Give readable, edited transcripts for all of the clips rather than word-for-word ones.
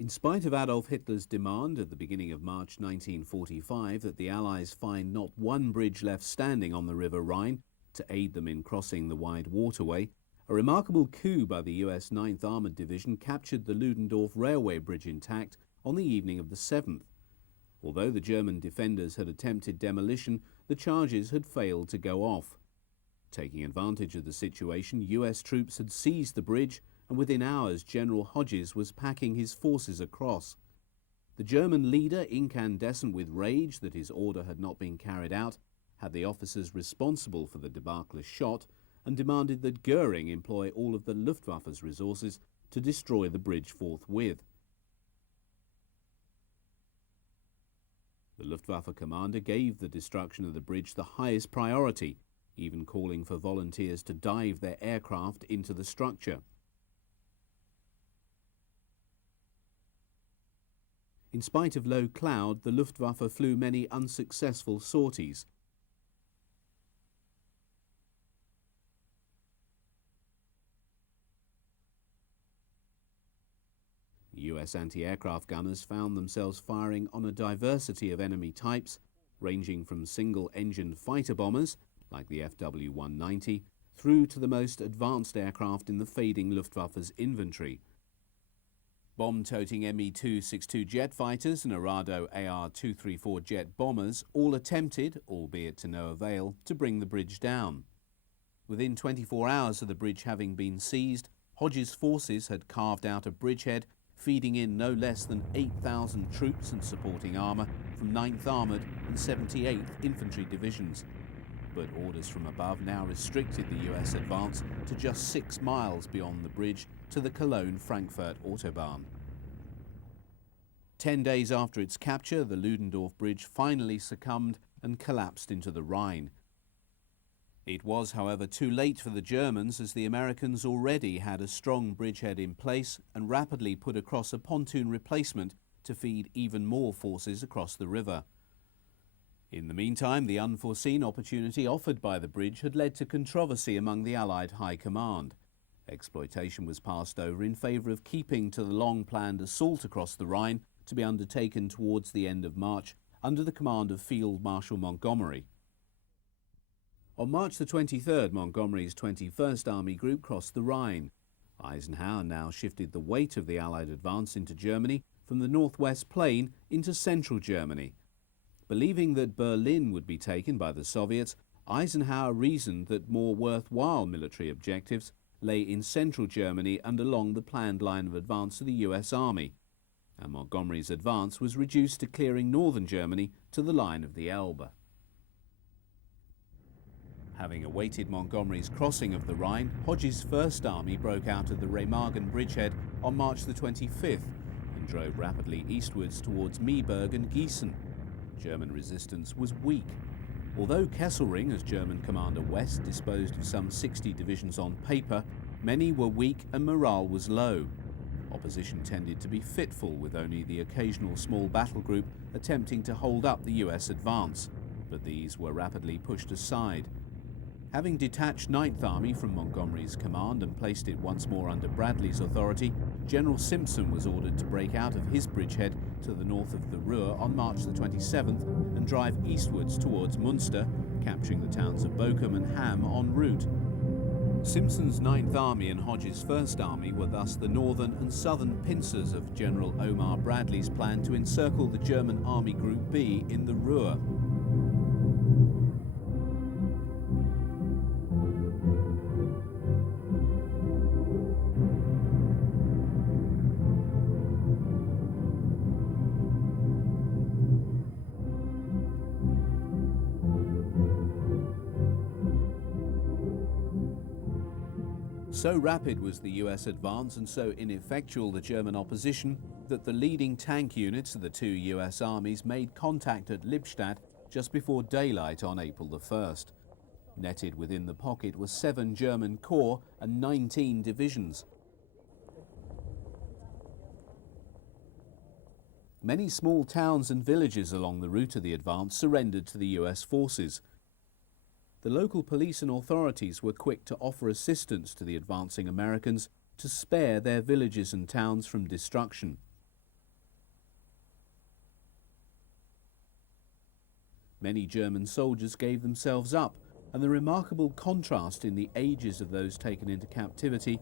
In spite of Adolf Hitler's demand at the beginning of March 1945 that the Allies find not one bridge left standing on the River Rhine to aid them in crossing the wide waterway, a remarkable coup by the US 9th Armoured Division captured the Ludendorff railway bridge intact on the evening of the 7th. Although the German defenders had attempted demolition, the charges had failed to go off. Taking advantage of the situation, US troops had seized the bridge, and within hours General Hodges was packing his forces across. The German leader, incandescent with rage that his order had not been carried out, had the officers responsible for the debacle shot and demanded that Goering employ all of the Luftwaffe's resources to destroy the bridge forthwith. The Luftwaffe commander gave the destruction of the bridge the highest priority, even calling for volunteers to dive their aircraft into the structure. In spite of low cloud, the Luftwaffe flew many unsuccessful sorties. US anti-aircraft gunners found themselves firing on a diversity of enemy types, ranging from single-engined fighter bombers, like the FW-190, through to the most advanced aircraft in the fading Luftwaffe's inventory. Bomb-toting Me-262 jet fighters and Arado AR-234 jet bombers all attempted, albeit to no avail, to bring the bridge down. Within 24 hours of the bridge having been seized, Hodges' forces had carved out a bridgehead, feeding in no less than 8,000 troops and supporting armour from 9th Armoured and 78th Infantry Divisions. But orders from above now restricted the US advance to just 6 miles beyond the bridge to the Cologne-Frankfurt Autobahn. 10 days after its capture, the Ludendorff Bridge finally succumbed and collapsed into the Rhine. It was, however, too late for the Germans, as the Americans already had a strong bridgehead in place and rapidly put across a pontoon replacement to feed even more forces across the river. In the meantime, the unforeseen opportunity offered by the bridge had led to controversy among the Allied High Command. Exploitation was passed over in favour of keeping to the long-planned assault across the Rhine to be undertaken towards the end of March under the command of Field Marshal Montgomery. On March the 23rd, Montgomery's 21st Army Group crossed the Rhine. Eisenhower now shifted the weight of the Allied advance into Germany from the northwest plain into central Germany. Believing that Berlin would be taken by the Soviets, Eisenhower reasoned that more worthwhile military objectives lay in central Germany and along the planned line of advance of the US Army, and Montgomery's advance was reduced to clearing northern Germany to the line of the Elbe. Having awaited Montgomery's crossing of the Rhine, Hodges' First Army broke out of the Remagen bridgehead on March the 25th and drove rapidly eastwards towards Myburg and Gießen. German resistance was weak. Although Kesselring, as German Commander West, disposed of some 60 divisions on paper, many were weak and morale was low. Opposition tended to be fitful, with only the occasional small battle group attempting to hold up the US advance, but these were rapidly pushed aside. Having detached 9th Army from Montgomery's command and placed it once more under Bradley's authority, General Simpson was ordered to break out of his bridgehead to the north of the Ruhr on March the 27th and drive eastwards towards Munster, capturing the towns of Bochum and Hamm en route. Simpson's 9th Army and Hodges' 1st Army were thus the northern and southern pincers of General Omar Bradley's plan to encircle the German Army Group B in the Ruhr. So rapid was the US advance and so ineffectual the German opposition that the leading tank units of the two US armies made contact at Lippstadt just before daylight on April the 1st. Netted within the pocket were 7 German corps and 19 divisions. Many small towns and villages along the route of the advance surrendered to the US forces. The local police and authorities were quick to offer assistance to the advancing Americans to spare their villages and towns from destruction. Many German soldiers gave themselves up, and the remarkable contrast in the ages of those taken into captivity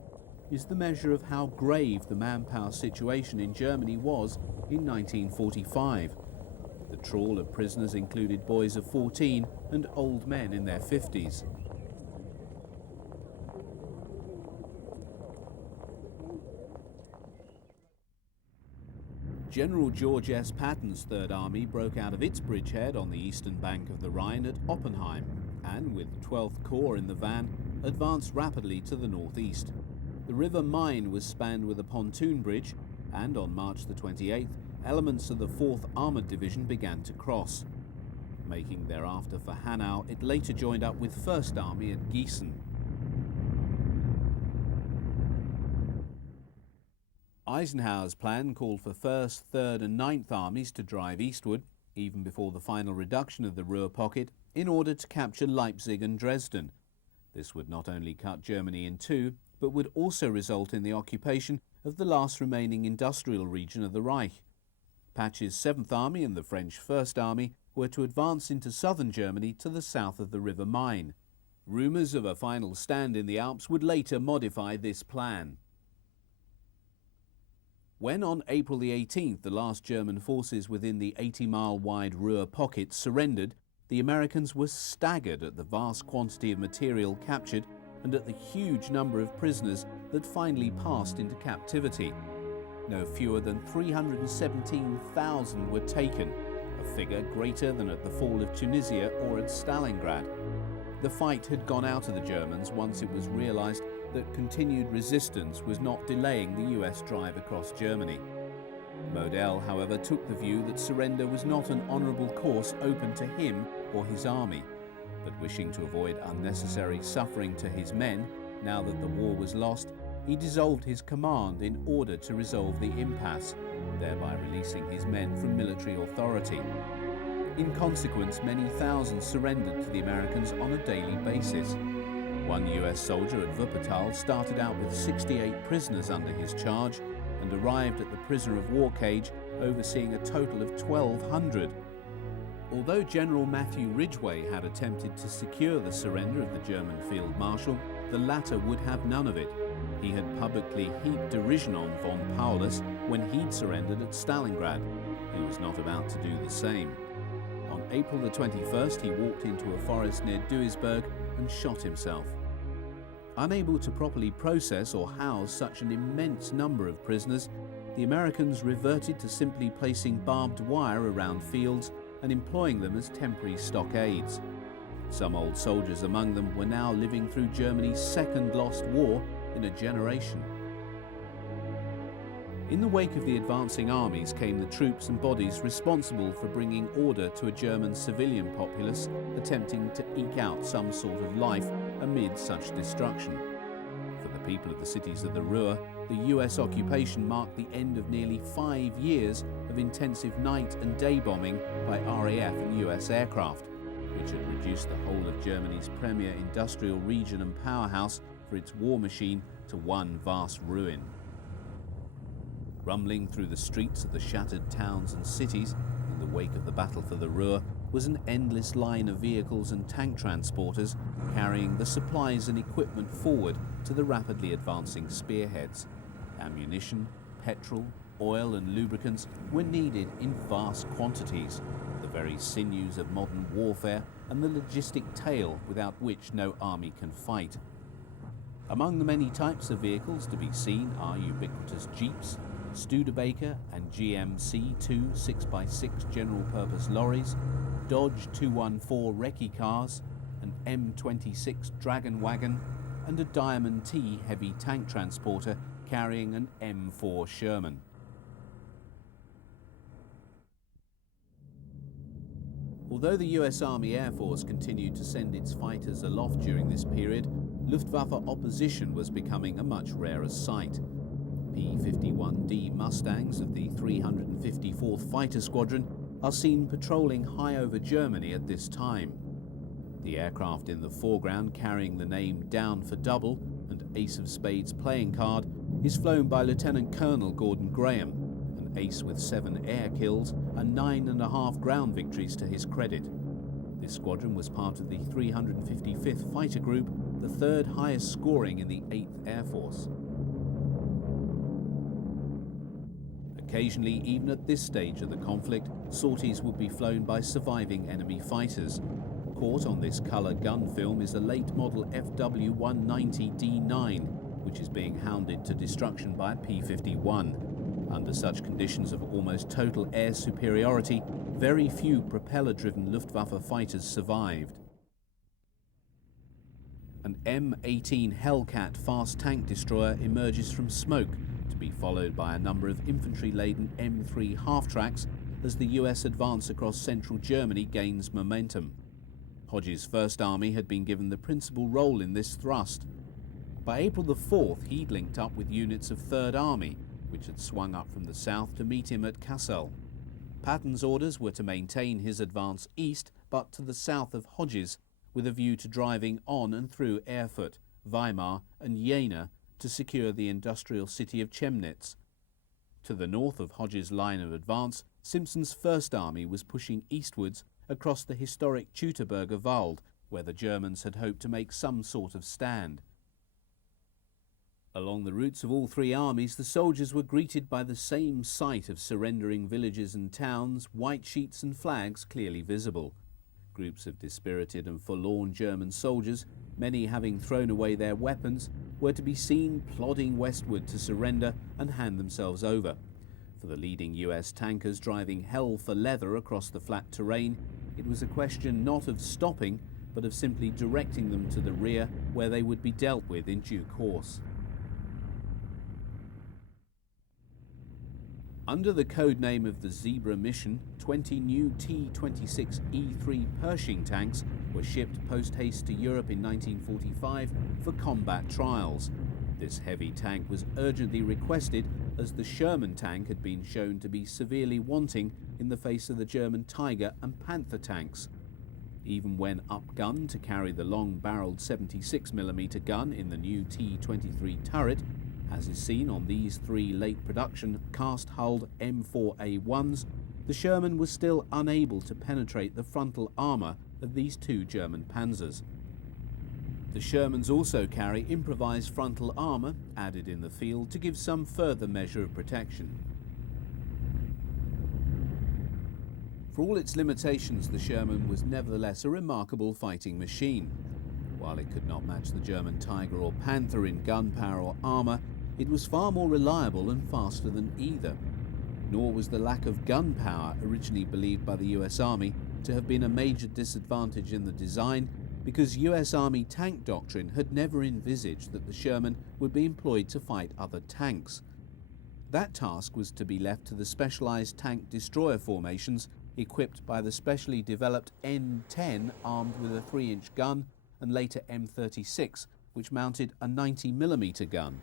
is the measure of how grave the manpower situation in Germany was in 1945. The trawl of prisoners included boys of 14 and old men in their 50s. General George S. Patton's Third Army broke out of its bridgehead on the eastern bank of the Rhine at Oppenheim and, with 12th Corps in the van, advanced rapidly to the northeast. The River Main was spanned with a pontoon bridge, and on March the 28th, elements of the 4th Armoured Division began to cross. Making thereafter for Hanau, it later joined up with 1st Army at Gießen. Eisenhower's plan called for 1st, 3rd and 9th Armies to drive eastward, even before the final reduction of the Ruhr pocket, in order to capture Leipzig and Dresden. This would not only cut Germany in two, but would also result in the occupation of the last remaining industrial region of the Reich. Patch's 7th Army and the French 1st Army were to advance into southern Germany to the south of the River Main. Rumours of a final stand in the Alps would later modify this plan. When on April the 18th the last German forces within the 80-mile-wide Ruhr pocket surrendered, the Americans were staggered at the vast quantity of material captured and at the huge number of prisoners that finally passed into captivity. No fewer than 317,000 were taken, a figure greater than at the fall of Tunisia or at Stalingrad. The fight had gone out of the Germans once it was realized that continued resistance was not delaying the US drive across Germany. Model, however, took the view that surrender was not an honourable course open to him or his army, but wishing to avoid unnecessary suffering to his men, now that the war was lost, he dissolved his command in order to resolve the impasse, thereby releasing his men from military authority. In consequence, many thousands surrendered to the Americans on a daily basis. One US soldier at Wuppertal started out with 68 prisoners under his charge and arrived at the prisoner of war cage overseeing a total of 1,200. Although General Matthew Ridgway had attempted to secure the surrender of the German Field Marshal, the latter would have none of it. He had publicly heaped derision on von Paulus when he'd surrendered at Stalingrad. He was not about to do the same. On April the 21st, he walked into a forest near Duisburg and shot himself. Unable to properly process or house such an immense number of prisoners, the Americans reverted to simply placing barbed wire around fields and employing them as temporary stockades. Some old soldiers among them were now living through Germany's second lost war in a generation. In the wake of the advancing armies came the troops and bodies responsible for bringing order to a German civilian populace attempting to eke out some sort of life amid such destruction. For the people of the cities of the Ruhr, the US occupation marked the end of nearly 5 years of intensive night and day bombing by RAF and US aircraft, which had reduced the whole of Germany's premier industrial region and powerhouse for its war machine to one vast ruin. Rumbling through the streets of the shattered towns and cities in the wake of the battle for the Ruhr was an endless line of vehicles and tank transporters carrying the supplies and equipment forward to the rapidly advancing spearheads. Ammunition, petrol, oil and lubricants were needed in vast quantities, the very sinews of modern warfare and the logistic tail without which no army can fight. Among the many types of vehicles to be seen are ubiquitous jeeps, Studebaker and GMC 2 6x6 general-purpose lorries, Dodge 214 recce cars, an M26 Dragon wagon, and a Diamond T heavy tank transporter carrying an M4 Sherman. Although the US Army Air Force continued to send its fighters aloft during this period, Luftwaffe opposition was becoming a much rarer sight. P-51D Mustangs of the 354th Fighter Squadron are seen patrolling high over Germany at this time. The aircraft in the foreground carrying the name Down for Double and Ace of Spades playing card is flown by Lieutenant Colonel Gordon Graham, an ace with 7 air kills and 9.5 ground victories to his credit. This squadron was part of the 355th Fighter Group, the third highest scoring in the 8th Air Force. Occasionally, even at this stage of the conflict, sorties would be flown by surviving enemy fighters. Caught on this colour gun film is a late model FW-190D9, which is being hounded to destruction by a P-51. Under such conditions of almost total air superiority, very few propeller-driven Luftwaffe fighters survived. An M18 Hellcat fast tank destroyer emerges from smoke, to be followed by a number of infantry-laden M3 half-tracks as the US advance across central Germany gains momentum. Hodges' First Army had been given the principal role in this thrust. By April the 4th, he'd linked up with units of Third Army, which had swung up from the south to meet him at Kassel. Patton's orders were to maintain his advance east, but to the south of Hodges, with a view to driving on and through Erfurt, Weimar and Jena to secure the industrial city of Chemnitz. To the north of Hodges' line of advance, Simpson's First Army was pushing eastwards across the historic Teutoburger Wald, where the Germans had hoped to make some sort of stand. Along the routes of all three armies, the soldiers were greeted by the same sight of surrendering villages and towns, white sheets and flags clearly visible. Groups of dispirited and forlorn German soldiers, many having thrown away their weapons, were to be seen plodding westward to surrender and hand themselves over. For the leading US tankers driving hell for leather across the flat terrain, it was a question not of stopping, but of simply directing them to the rear, where they would be dealt with in due course. Under the code name of the Zebra mission, 20 new T-26E3 Pershing tanks were shipped post-haste to Europe in 1945 for combat trials. This heavy tank was urgently requested as the Sherman tank had been shown to be severely wanting in the face of the German Tiger and Panther tanks. Even when upgunned to carry the long-barreled 76mm gun in the new T-23 turret, as is seen on these three late-production cast-hulled M4A1s, the Sherman was still unable to penetrate the frontal armour of these two German panzers. The Shermans also carry improvised frontal armour, added in the field to give some further measure of protection. For all its limitations, the Sherman was nevertheless a remarkable fighting machine. While it could not match the German Tiger or Panther in gunpowder or armour, it was far more reliable and faster than either. Nor was the lack of gunpowder, originally believed by the US Army to have been a major disadvantage in the design, because US Army tank doctrine had never envisaged that the Sherman would be employed to fight other tanks. That task was to be left to the specialized tank destroyer formations equipped by the specially developed N-10 armed with a 3-inch gun, and later M36, which mounted a 90mm gun.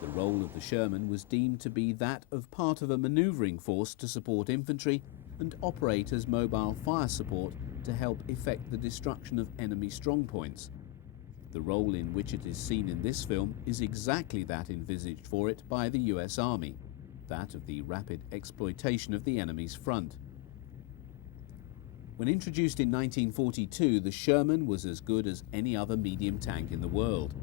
The role of the Sherman was deemed to be that of part of a manoeuvring force to support infantry and operate as mobile fire support to help effect the destruction of enemy strongpoints. The role in which it is seen in this film is exactly that envisaged for it by the US Army, that of the rapid exploitation of the enemy's front. When introduced in 1942, the Sherman was as good as any other medium tank in the world.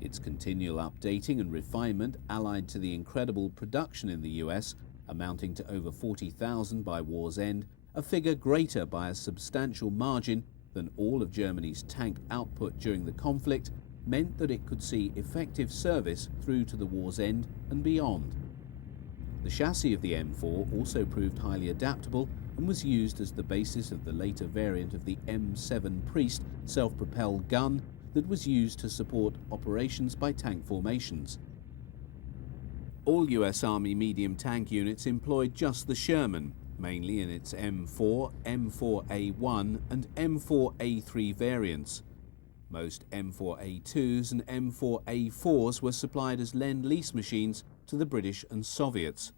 Its continual updating and refinement, allied to the incredible production in the US, amounting to over 40,000 by war's end, a figure greater by a substantial margin than all of Germany's tank output during the conflict, meant that it could see effective service through to the war's end and beyond. The chassis of the M4 also proved highly adaptable and was used as the basis of the later variant of the M7 Priest self-propelled gun that was used to support operations by tank formations. All US Army medium tank units employed just the Sherman, mainly in its M4, M4A1 and M4A3 variants. Most M4A2s and M4A4s were supplied as Lend-Lease machines to the British and Soviets.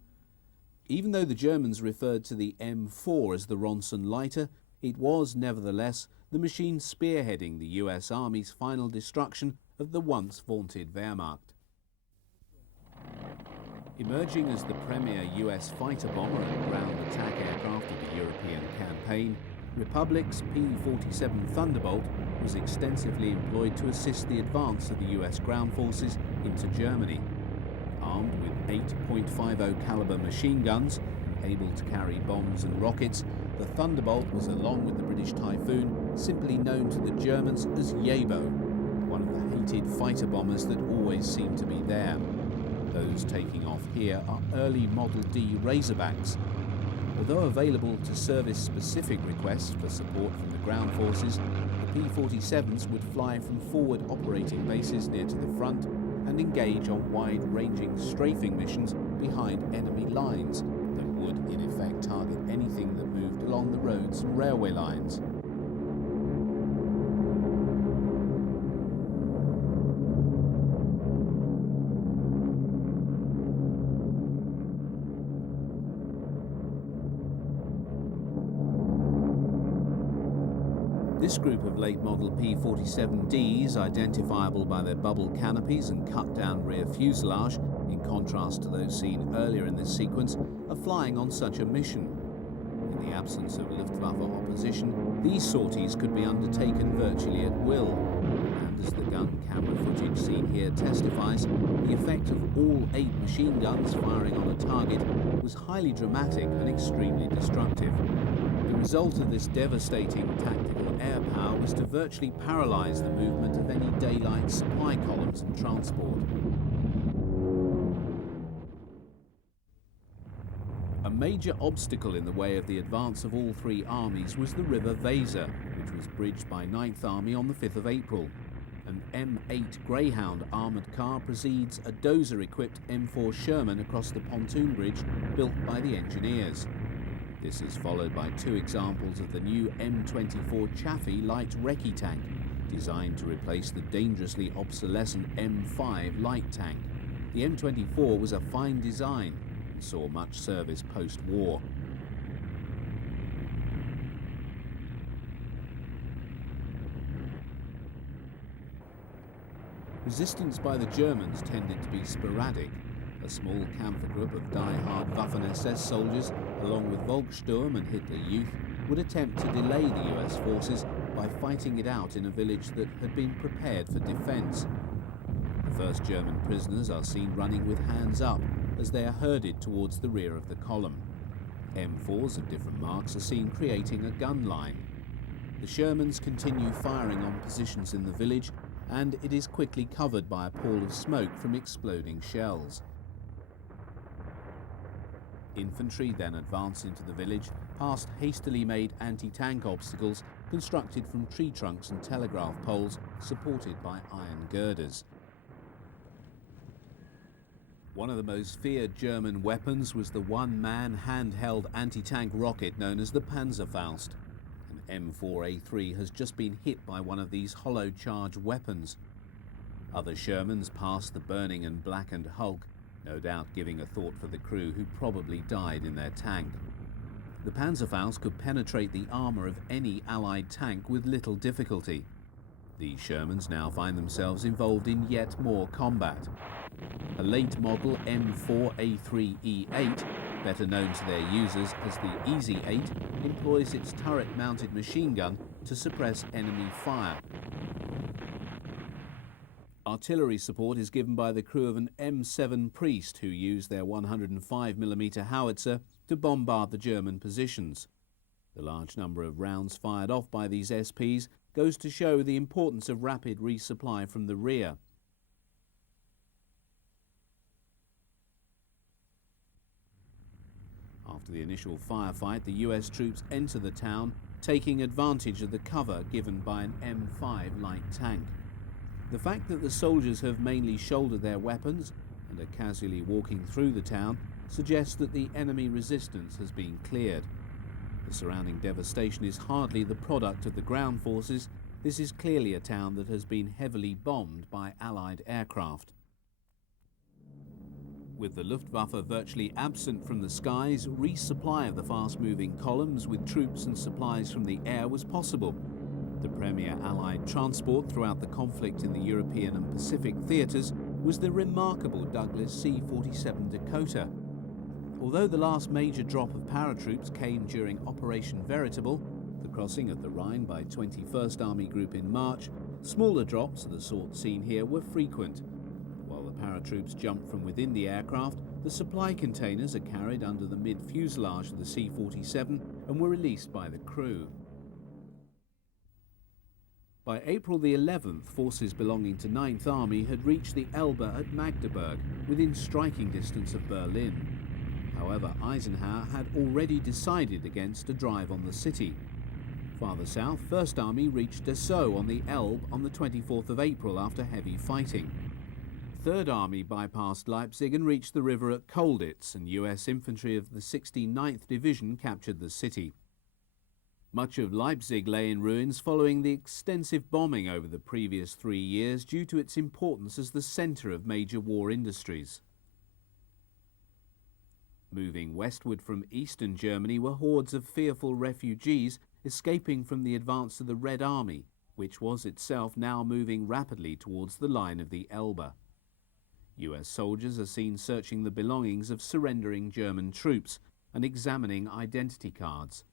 Even though the Germans referred to the M4 as the Ronson lighter, it was nevertheless the machine spearheading the US Army's final destruction of the once vaunted Wehrmacht. Emerging as the premier US fighter bomber and ground attack aircraft of the European campaign, Republic's P-47 Thunderbolt was extensively employed to assist the advance of the US ground forces into Germany. Armed with 8.50 caliber machine guns, able to carry bombs and rockets, the Thunderbolt was, along with the British Typhoon, simply known to the Germans as Jebo, one of the hated fighter bombers that always seemed to be there. Those taking off here are early Model D Razorbacks. Although available to service specific requests for support from the ground forces, the P-47s would fly from forward operating bases near to the front and engage on wide-ranging strafing missions behind enemy lines that would, in effect, target anything that moved along the roads and railway lines. This group of late model P-47Ds, identifiable by their bubble canopies and cut-down rear fuselage, in contrast to those seen earlier in this sequence, are flying on such a mission. In the absence of Luftwaffe opposition, these sorties could be undertaken virtually at will. And as the gun camera footage seen here testifies, the effect of all 8 machine guns firing on a target was highly dramatic and extremely destructive. The result of this devastating tactical air power was to virtually paralyze the movement of any daylight supply columns and transport. A major obstacle in the way of the advance of all 3 armies was the River Weser, which was bridged by 9th Army on the 5th of April. An M8 Greyhound armoured car precedes a dozer-equipped M4 Sherman across the pontoon bridge built by the engineers. This is followed by 2 examples of the new M24 Chaffee light recce tank, designed to replace the dangerously obsolescent M5 light tank. The M24 was a fine design and saw much service post-war. Resistance by the Germans tended to be sporadic. A small camphor group of die-hard Waffen-SS soldiers, along with Volkssturm and Hitler Youth, would attempt to delay the US forces by fighting it out in a village that had been prepared for defence. The first German prisoners are seen running with hands up as they are herded towards the rear of the column. M4s of different marks are seen creating a gun line. The Shermans continue firing on positions in the village, and it is quickly covered by a pall of smoke from exploding shells. Infantry then advance into the village, past hastily made anti-tank obstacles constructed from tree trunks and telegraph poles supported by iron girders. One of the most feared German weapons was the one-man handheld anti-tank rocket known as the Panzerfaust. An M4A3 has just been hit by one of these hollow charge weapons. Other Shermans passed the burning and blackened hulk, no doubt giving a thought for the crew who probably died in their tank. The Panzerfaust could penetrate the armour of any Allied tank with little difficulty. The Shermans now find themselves involved in yet more combat. A late model M4A3E8, better known to their users as the Easy 8, employs its turret-mounted machine gun to suppress enemy fire. Artillery support is given by the crew of an M7 Priest, who use their 105mm howitzer to bombard the German positions. The large number of rounds fired off by these SPs goes to show the importance of rapid resupply from the rear. After the initial firefight, the US troops enter the town, taking advantage of the cover given by an M5 light tank. The fact that the soldiers have mainly shouldered their weapons and are casually walking through the town suggests that the enemy resistance has been cleared. The surrounding devastation is hardly the product of the ground forces. This is clearly a town that has been heavily bombed by Allied aircraft. With the Luftwaffe virtually absent from the skies, resupply of the fast-moving columns with troops and supplies from the air was possible. The premier Allied transport throughout the conflict in the European and Pacific theatres was the remarkable Douglas C-47 Dakota. Although the last major drop of paratroops came during Operation Veritable, the crossing of the Rhine by 21st Army Group in March, smaller drops of the sort seen here were frequent. While the paratroops jumped from within the aircraft, the supply containers are carried under the mid-fuselage of the C-47 and were released by the crew. By April the 11th, forces belonging to 9th Army had reached the Elbe at Magdeburg, within striking distance of Berlin. However, Eisenhower had already decided against a drive on the city. Farther south, 1st Army reached Dessau on the Elbe on the 24th of April after heavy fighting. 3rd Army bypassed Leipzig and reached the river at Colditz, and US infantry of the 69th Division captured the city. Much of Leipzig lay in ruins following the extensive bombing over the previous 3 years due to its importance as the centre of major war industries. Moving westward from eastern Germany were hordes of fearful refugees escaping from the advance of the Red Army, which was itself now moving rapidly towards the line of the Elbe. US soldiers are seen searching the belongings of surrendering German troops and examining identity cards.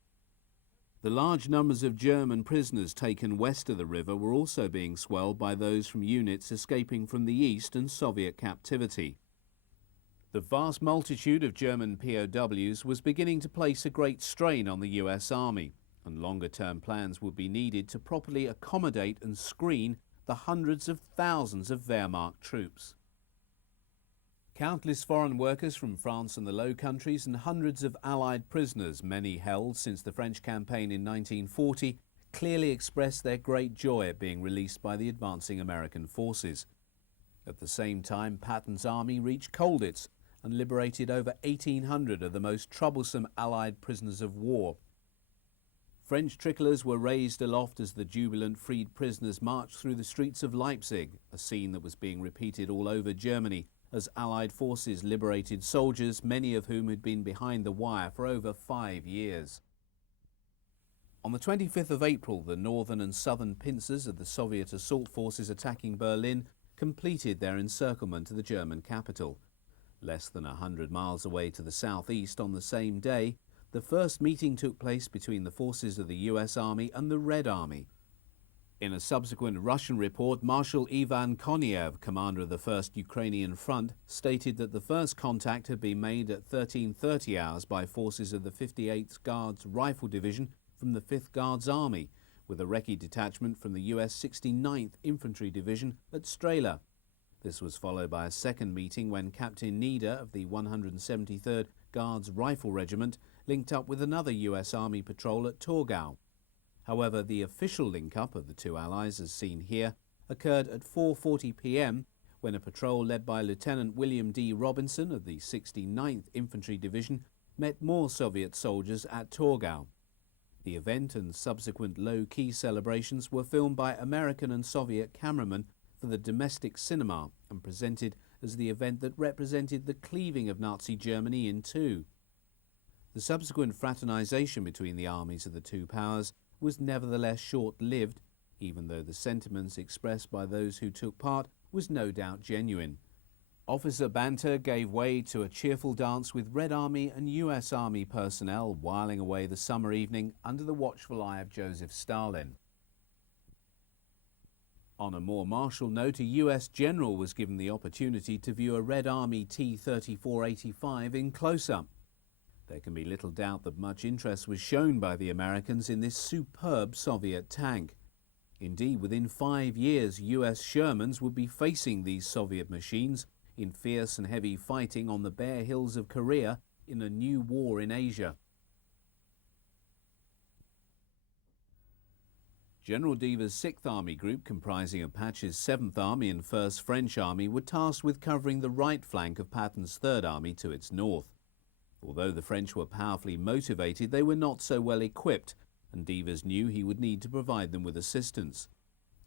The large numbers of German prisoners taken west of the river were also being swelled by those from units escaping from the east and Soviet captivity. The vast multitude of German POWs was beginning to place a great strain on the US Army, and longer-term plans would be needed to properly accommodate and screen the hundreds of thousands of Wehrmacht troops. Countless foreign workers from France and the Low Countries and hundreds of Allied prisoners, many held since the French campaign in 1940, clearly expressed their great joy at being released by the advancing American forces. At the same time, Patton's army reached Colditz and liberated over 1,800 of the most troublesome Allied prisoners of war. French tricolours were raised aloft as the jubilant freed prisoners marched through the streets of Leipzig, a scene that was being repeated all over Germany as Allied forces liberated soldiers, many of whom had been behind the wire for over 5 years. On the 25th of April, the northern and southern pincers of the Soviet assault forces attacking Berlin completed their encirclement of the German capital. Less than 100 miles away to the southeast on the same day, the first meeting took place between the forces of the US Army and the Red Army. In a subsequent Russian report, Marshal Ivan Koniev, commander of the 1st Ukrainian Front, stated that the first contact had been made at 13:30 hours by forces of the 58th Guards Rifle Division from the 5th Guards Army, with a recce detachment from the US 69th Infantry Division at Strela. This was followed by a second meeting when Captain Nieder of the 173rd Guards Rifle Regiment linked up with another US Army patrol at Torgau. However, the official link-up of the two allies, as seen here, occurred at 4:40 p.m. when a patrol led by Lieutenant William D. Robinson of the 69th Infantry Division met more Soviet soldiers at Torgau. The event and subsequent low-key celebrations were filmed by American and Soviet cameramen for the domestic cinema and presented as the event that represented the cleaving of Nazi Germany in two. The subsequent fraternization between the armies of the two powers was nevertheless short-lived, even though the sentiments expressed by those who took part was no doubt genuine. Officer banter gave way to a cheerful dance with Red Army and US Army personnel whiling away the summer evening under the watchful eye of Joseph Stalin. On a more martial note, a US general was given the opportunity to view a Red Army T-3485 in close-up. There can be little doubt that much interest was shown by the Americans in this superb Soviet tank. Indeed, within 5 years, US Shermans would be facing these Soviet machines in fierce and heavy fighting on the bare hills of Korea in a new war in Asia. General Dever's 6th Army Group, comprising of Patch's 7th Army and 1st French Army, were tasked with covering the right flank of Patton's 3rd Army to its north. Although the French were powerfully motivated, they were not so well equipped, and Devers knew he would need to provide them with assistance.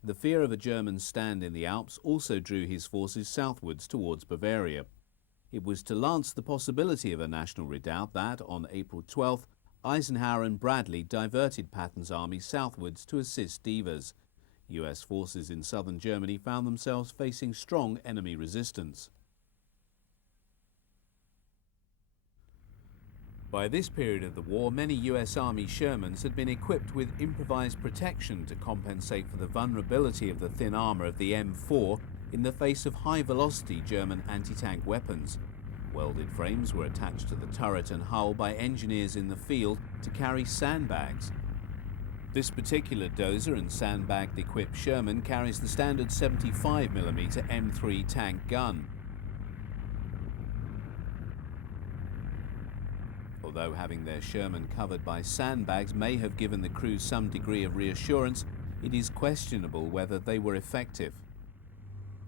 The fear of a German stand in the Alps also drew his forces southwards towards Bavaria. It was to lance the possibility of a national redoubt that, on April 12th, Eisenhower and Bradley diverted Patton's army southwards to assist Devers. US forces in southern Germany found themselves facing strong enemy resistance. By this period of the war, many US Army Shermans had been equipped with improvised protection to compensate for the vulnerability of the thin armour of the M4 in the face of high-velocity German anti-tank weapons. Welded frames were attached to the turret and hull by engineers in the field to carry sandbags. This particular dozer and sandbagged-equipped Sherman carries the standard 75mm M3 tank gun. Although having their Sherman covered by sandbags may have given the crew some degree of reassurance, it is questionable whether they were effective.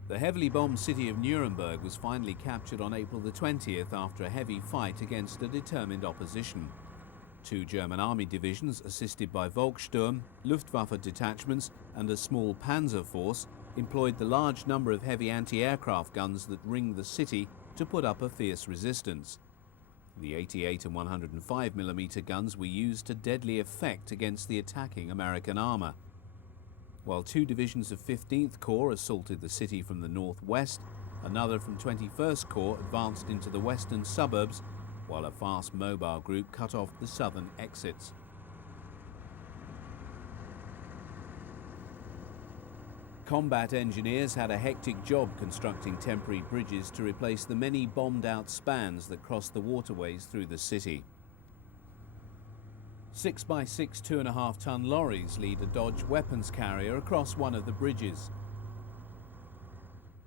The heavily bombed city of Nuremberg was finally captured on April the 20th after a heavy fight against a determined opposition. 2 German army divisions, assisted by Volkssturm, Luftwaffe detachments and a small panzer force, employed the large number of heavy anti-aircraft guns that ringed the city to put up a fierce resistance. The 88 and 105mm guns were used to deadly effect against the attacking American armour. While 2 divisions of 15th Corps assaulted the city from the northwest, another from 21st Corps advanced into the western suburbs, while a fast mobile group cut off the southern exits. Combat engineers had a hectic job constructing temporary bridges to replace the many bombed-out spans that crossed the waterways through the city. 6x6 2.5-ton lorries lead a Dodge weapons carrier across one of the bridges.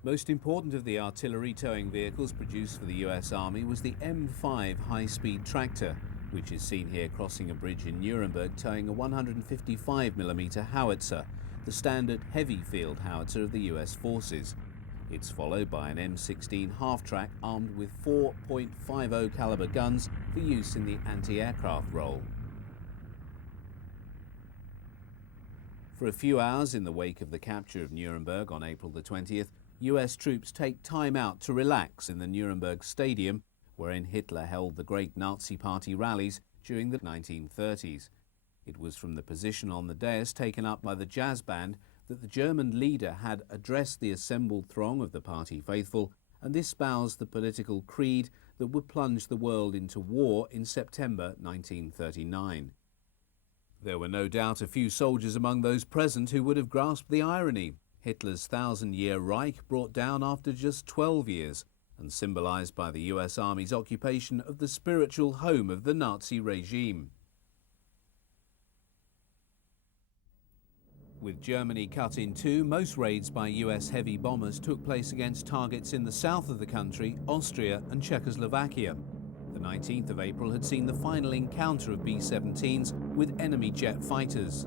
Most important of the artillery towing vehicles produced for the US Army was the M5 high-speed tractor, which is seen here crossing a bridge in Nuremberg towing a 155mm howitzer, the standard heavy field howitzer of the US forces. It's followed by an M16 half-track armed with 4.50 caliber guns for use in the anti-aircraft role. For a few hours in the wake of the capture of Nuremberg on April the 20th, US troops take time out to relax in the Nuremberg Stadium, wherein Hitler held the great Nazi Party rallies during the 1930s. It was from the position on the dais taken up by the jazz band that the German leader had addressed the assembled throng of the party faithful and espoused the political creed that would plunge the world into war in September 1939. There were no doubt a few soldiers among those present who would have grasped the irony. Hitler's 1,000-year Reich brought down after just 12 years and symbolized by the US Army's occupation of the spiritual home of the Nazi regime. With Germany cut in two, most raids by US heavy bombers took place against targets in the south of the country, Austria and Czechoslovakia. The 19th of April had seen the final encounter of B-17s with enemy jet fighters.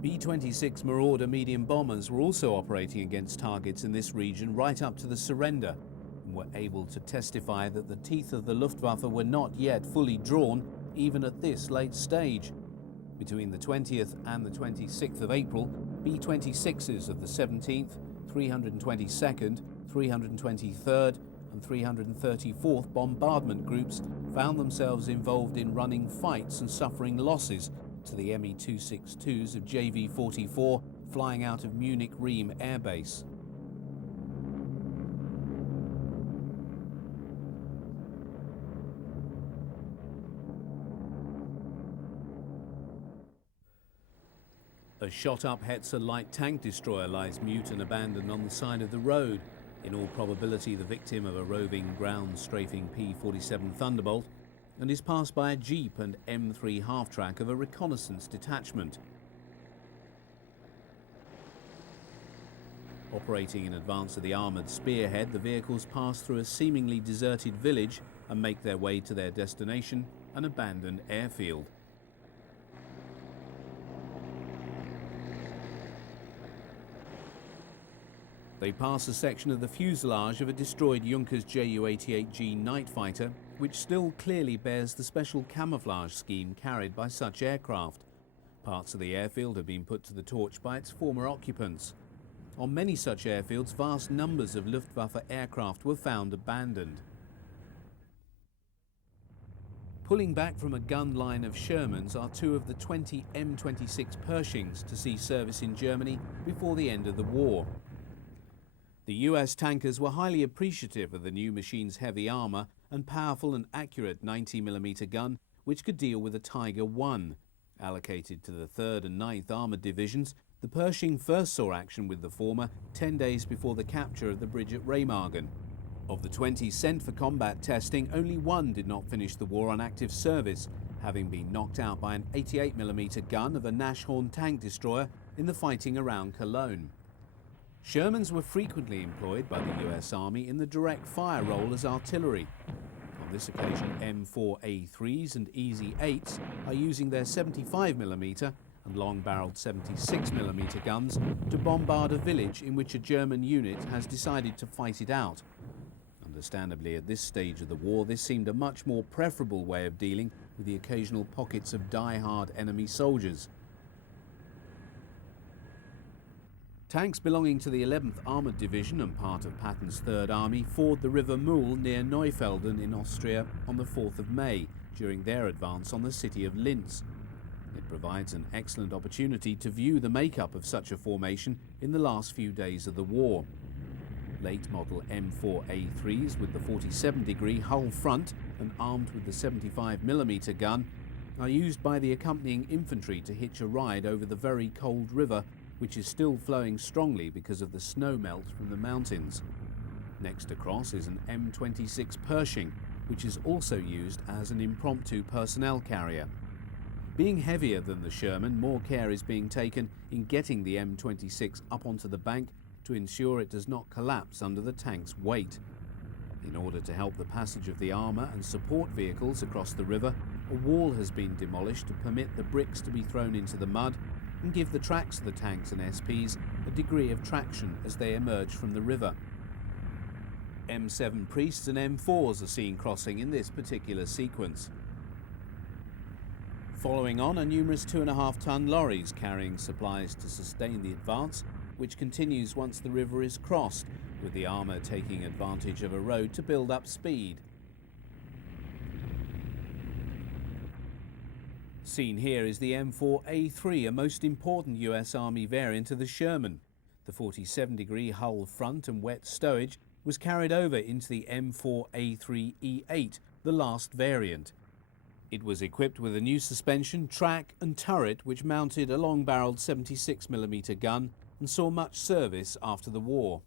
B-26 Marauder medium bombers were also operating against targets in this region right up to the surrender, and were able to testify that the teeth of the Luftwaffe were not yet fully drawn, even at this late stage. Between the 20th and the 26th of April, B-26s of the 17th, 322nd, 323rd and 334th bombardment groups found themselves involved in running fights and suffering losses to the Me-262s of JV-44 flying out of Munich Riem Air Base. A shot-up Hetzer light tank destroyer lies mute and abandoned on the side of the road, in all probability the victim of a roving ground-strafing P-47 Thunderbolt, and is passed by a Jeep and M3 half-track of a reconnaissance detachment. Operating in advance of the armoured spearhead, the vehicles pass through a seemingly deserted village and make their way to their destination, an abandoned airfield. They pass a section of the fuselage of a destroyed Junkers Ju-88G night fighter, which still clearly bears the special camouflage scheme carried by such aircraft. Parts of the airfield have been put to the torch by its former occupants. On many such airfields, vast numbers of Luftwaffe aircraft were found abandoned. Pulling back from a gun line of Shermans are two of the 20 M26 Pershings to see service in Germany before the end of the war. The US tankers were highly appreciative of the new machine's heavy armour and powerful and accurate 90mm gun, which could deal with a Tiger I. Allocated to the 3rd and 9th Armoured Divisions, the Pershing first saw action with the former 10 days before the capture of the bridge at Remagen. Of the 20 sent for combat testing, only one did not finish the war on active service, having been knocked out by an 88mm gun of a Nashorn tank destroyer in the fighting around Cologne. Shermans were frequently employed by the US Army in the direct fire role as artillery. On this occasion, M4A3s and EZ8s are using their 75mm and long-barreled 76mm guns to bombard a village in which a German unit has decided to fight it out. Understandably, at this stage of the war, this seemed a much more preferable way of dealing with the occasional pockets of die-hard enemy soldiers. Tanks belonging to the 11th Armoured Division and part of Patton's 3rd Army ford the River Muhl near Neufelden in Austria on the 4th of May during their advance on the city of Linz. It provides an excellent opportunity to view the makeup of such a formation in the last few days of the war. Late model M4A3s with the 47-degree hull front and armed with the 75mm gun are used by the accompanying infantry to hitch a ride over the very cold river, which is still flowing strongly because of the snow melt from the mountains. Next across is an M26 Pershing, which is also used as an impromptu personnel carrier. Being heavier than the Sherman, more care is being taken in getting the M26 up onto the bank to ensure it does not collapse under the tank's weight. In order to help the passage of the armour and support vehicles across the river, a wall has been demolished to permit the bricks to be thrown into the mud and give the tracks of the tanks and SPs a degree of traction as they emerge from the river. M7 Priests and M4s are seen crossing in this particular sequence. Following on are numerous 2.5-ton lorries carrying supplies to sustain the advance, which continues once the river is crossed, with the armour taking advantage of a road to build up speed. Seen here is the M4A3, a most important US Army variant of the Sherman. The 47-degree hull front and wet stowage was carried over into the M4A3E8, the last variant. It was equipped with a new suspension, track and turret which mounted a long-barreled 76mm gun and saw much service after the war.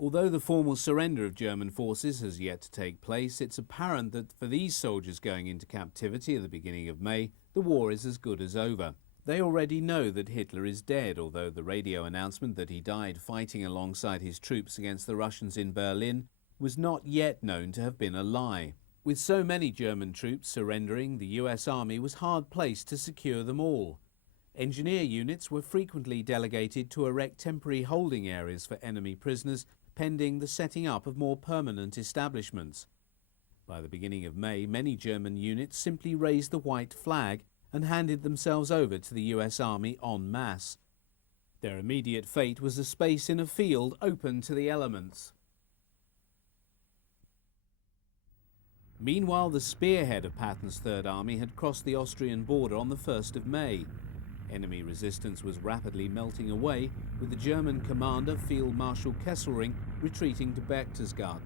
Although the formal surrender of German forces has yet to take place, it's apparent that for these soldiers going into captivity at the beginning of May, the war is as good as over. They already know that Hitler is dead, although the radio announcement that he died fighting alongside his troops against the Russians in Berlin was not yet known to have been a lie. With so many German troops surrendering, the US Army was hard-placed to secure them all. Engineer units were frequently delegated to erect temporary holding areas for enemy prisoners, pending the setting up of more permanent establishments. By the beginning of May, many German units simply raised the white flag and handed themselves over to the US Army en masse. Their immediate fate was a space in a field open to the elements. Meanwhile, the spearhead of Patton's Third Army had crossed the Austrian border on the 1st of May. Enemy resistance was rapidly melting away, with the German commander, Field Marshal Kesselring, retreating to Berchtesgaden.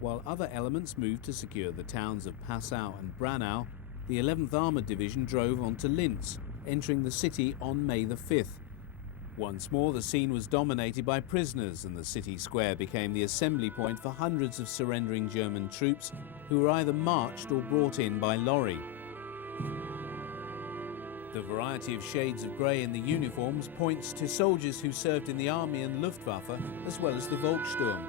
While other elements moved to secure the towns of Passau and Branau, the 11th Armoured Division drove on to Linz, entering the city on May the 5th. Once more, the scene was dominated by prisoners, and the city square became the assembly point for hundreds of surrendering German troops who were either marched or brought in by lorry. The variety of shades of grey in the uniforms points to soldiers who served in the army and Luftwaffe, as well as the Volkssturm.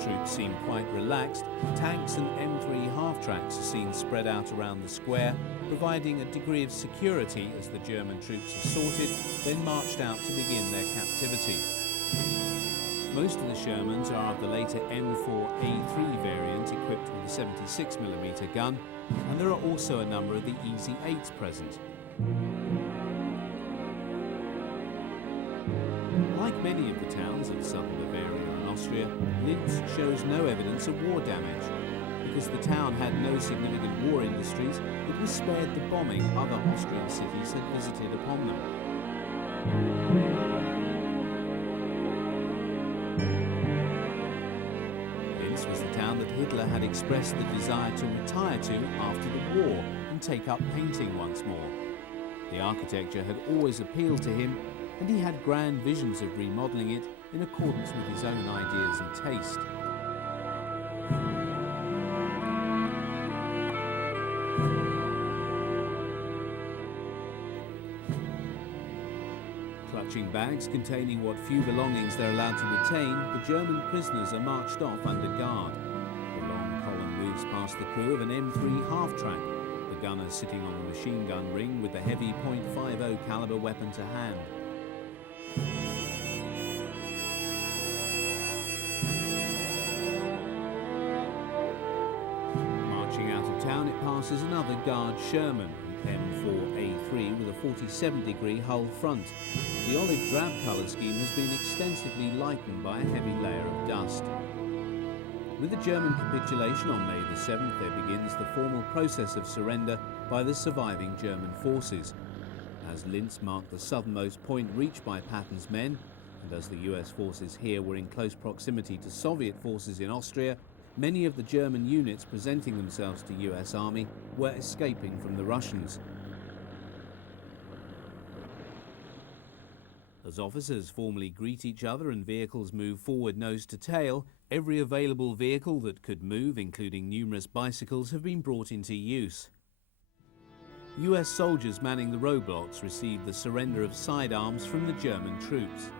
Troops seem quite relaxed. Tanks and M3 half-tracks are seen spread out around the square, providing a degree of security as the German troops are sorted, then marched out to begin their captivity. Most of the Shermans are of the later M4A3 variant equipped with a 76mm gun, and there are also a number of the EZ8s present. many of the towns of southern Bavaria and Austria, Linz shows no evidence of war damage. Because the town had no significant war industries, it was spared the bombing other Austrian cities had visited upon them. Linz was the town that Hitler had expressed the desire to retire to after the war and take up painting once more. The architecture had always appealed to him, and he had grand visions of remodelling it in accordance with his own ideas and taste. Clutching bags containing what few belongings they're allowed to retain, the German prisoners are marched off under guard. The long column moves past the crew of an M3 half-track, the gunner sitting on the machine gun ring with the heavy .50 caliber weapon to hand. Marching out of town, it passes another guard Sherman, M4A3 with a 47-degree hull front. The olive drab colour scheme has been extensively lightened by a heavy layer of dust. With the German capitulation on May the 7th, there begins the formal process of surrender by the surviving German forces. As Linz marked the southernmost point reached by Patton's men, and as the US forces here were in close proximity to Soviet forces in Austria, many of the German units presenting themselves to US Army were escaping from the Russians. As officers formally greet each other and vehicles move forward nose to tail, every available vehicle that could move, including numerous bicycles, have been brought into use. US soldiers manning the roadblocks received the surrender of sidearms from the German troops.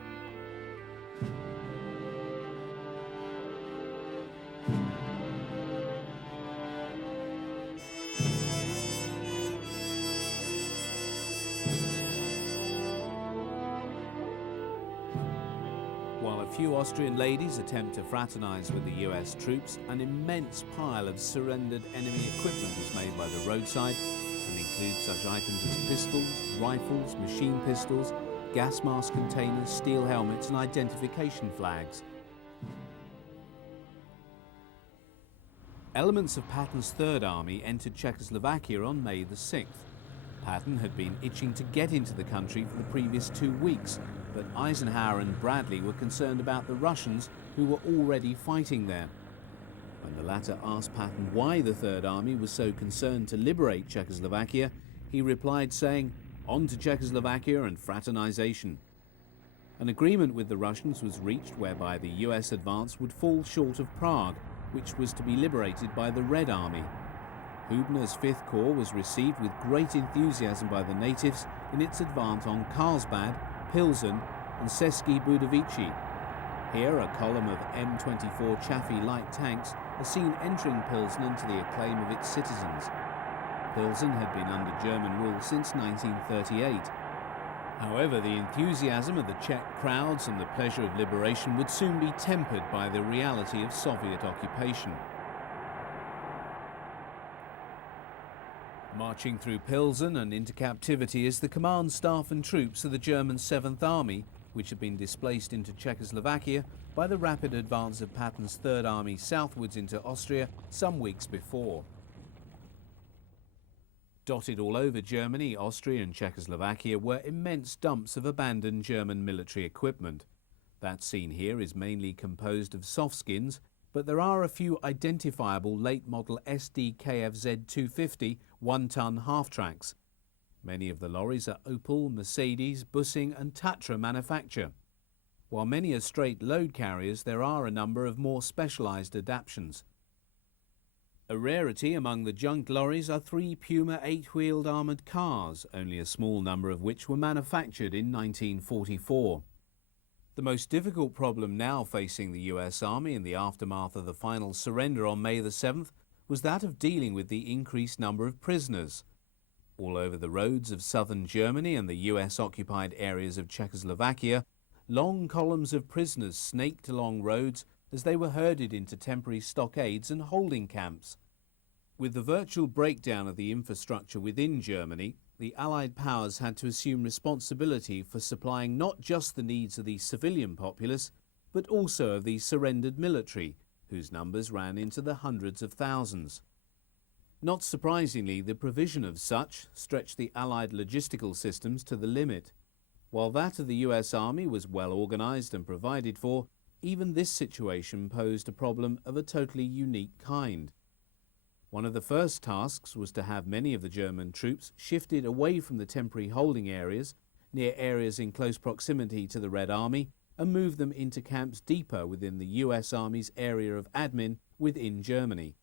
While a few Austrian ladies attempt to fraternize with the US troops, an immense pile of surrendered enemy equipment is made by the roadside and includes such items as pistols, rifles, machine pistols, gas mask containers, steel helmets and identification flags. Elements of Patton's Third Army entered Czechoslovakia on May the 6th. Patton had been itching to get into the country for the previous 2 weeks, but Eisenhower and Bradley were concerned about the Russians who were already fighting there. When the latter asked Patton why the Third Army was so concerned to liberate Czechoslovakia, he replied saying, "On to Czechoslovakia and fraternization." An agreement with the Russians was reached whereby the US advance would fall short of Prague, which was to be liberated by the Red Army. Hübner's 5th Corps was received with great enthusiasm by the natives in its advance on Carlsbad, Pilsen and České Budějovice. Here a column of M24 Chaffee light tanks are seen entering Pilsen to the acclaim of its citizens. Pilsen had been under German rule since 1938. However, the enthusiasm of the Czech crowds and the pleasure of liberation would soon be tempered by the reality of Soviet occupation. Marching through Pilsen and into captivity is the command, staff and troops of the German 7th Army, which had been displaced into Czechoslovakia by the rapid advance of Patton's Third Army southwards into Austria some weeks before. Dotted all over Germany, Austria and Czechoslovakia were immense dumps of abandoned German military equipment. That seen here is mainly composed of softskins, but there are a few identifiable late-model SD KFZ 250 one-ton half-tracks. Many of the lorries are Opel, Mercedes, Bussing and Tatra manufacture. While many are straight load carriers, there are a number of more specialised adaptations. A rarity among the junk lorries are 3 Puma 8-wheeled armoured cars, only a small number of which were manufactured in 1944. The most difficult problem now facing the US Army in the aftermath of the final surrender on May the 7th was that of dealing with the increased number of prisoners. All over the roads of southern Germany and the US-occupied areas of Czechoslovakia, long columns of prisoners snaked along roads as they were herded into temporary stockades and holding camps. With the virtual breakdown of the infrastructure within Germany, the Allied powers had to assume responsibility for supplying not just the needs of the civilian populace, but also of the surrendered military, whose numbers ran into the hundreds of thousands. Not surprisingly, the provision of such stretched the Allied logistical systems to the limit. While that of the US Army was well organized and provided for, even this situation posed a problem of a totally unique kind. One of the first tasks was to have many of the German troops shifted away from the temporary holding areas, near areas in close proximity to the Red Army, and move them into camps deeper within the US Army's area of admin within Germany.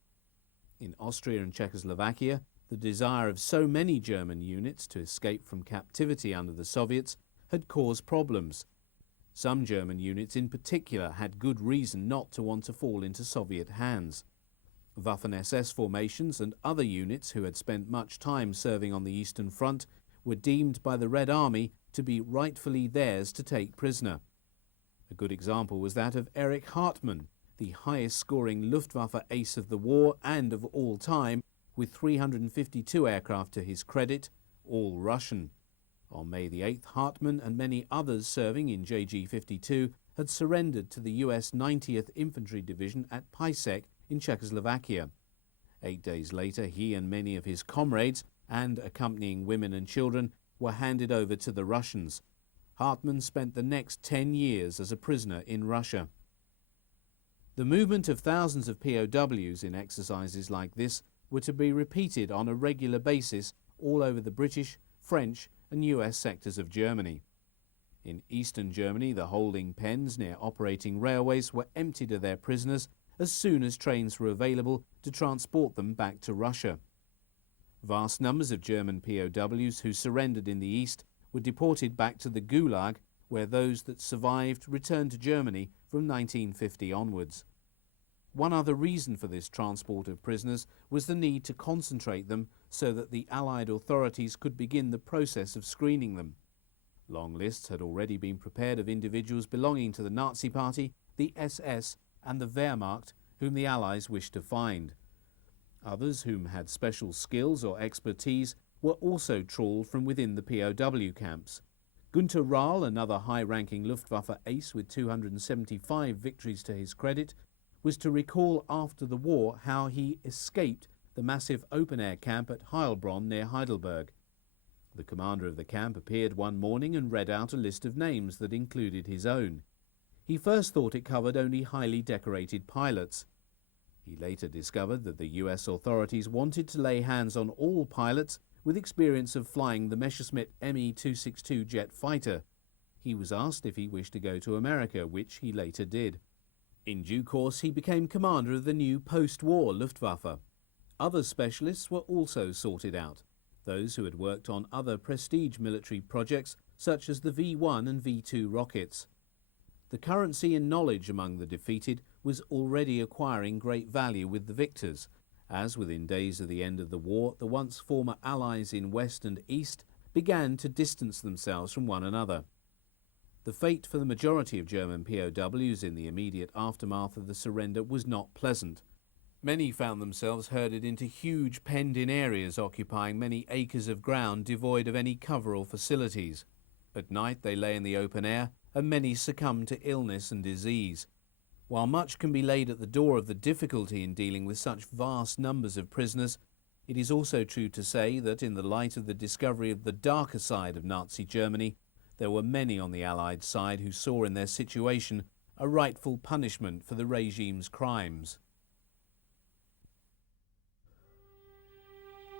In Austria and Czechoslovakia, the desire of so many German units to escape from captivity under the Soviets had caused problems. Some German units in particular had good reason not to want to fall into Soviet hands. Waffen-SS formations and other units who had spent much time serving on the Eastern Front were deemed by the Red Army to be rightfully theirs to take prisoner. A good example was that of Erich Hartmann, the highest-scoring Luftwaffe ace of the war and of all time, with 352 aircraft to his credit, all Russian. On May the 8th, Hartmann and many others serving in JG-52 had surrendered to the US 90th Infantry Division at Písek in Czechoslovakia. 8 days later, he and many of his comrades, and accompanying women and children, were handed over to the Russians. Hartmann spent the next 10 years as a prisoner in Russia. The movement of thousands of POWs in exercises like this were to be repeated on a regular basis all over the British, French and US sectors of Germany. In eastern Germany, the holding pens near operating railways were emptied of their prisoners as soon as trains were available to transport them back to Russia. Vast numbers of German POWs who surrendered in the east were deported back to the Gulag, where those that survived returned to Germany from 1950 onwards. One other reason for this transport of prisoners was the need to concentrate them so that the Allied authorities could begin the process of screening them. Long lists had already been prepared of individuals belonging to the Nazi Party, the SS and the Wehrmacht whom the Allies wished to find. Others whom had special skills or expertise were also trawled from within the POW camps. Günter Rahl, another high-ranking Luftwaffe ace with 275 victories to his credit, was to recall after the war how he escaped the massive open-air camp at Heilbronn near Heidelberg. The commander of the camp appeared one morning and read out a list of names that included his own. He first thought it covered only highly decorated pilots. He later discovered that the US authorities wanted to lay hands on all pilots with experience of flying the Messerschmitt Me-262 jet fighter. He was asked if he wished to go to America, which he later did. In due course, he became commander of the new post-war Luftwaffe. Other specialists were also sorted out, those who had worked on other prestige military projects such as the V-1 and V-2 rockets. The currency in knowledge among the defeated was already acquiring great value with the victors, as within days of the end of the war, the once former allies in West and East began to distance themselves from one another. The fate for the majority of German POWs in the immediate aftermath of the surrender was not pleasant. Many found themselves herded into huge penned-in areas occupying many acres of ground devoid of any cover or facilities. At night they lay in the open air, and many succumbed to illness and disease. While much can be laid at the door of the difficulty in dealing with such vast numbers of prisoners, it is also true to say that in the light of the discovery of the darker side of Nazi Germany, there were many on the Allied side who saw in their situation a rightful punishment for the regime's crimes.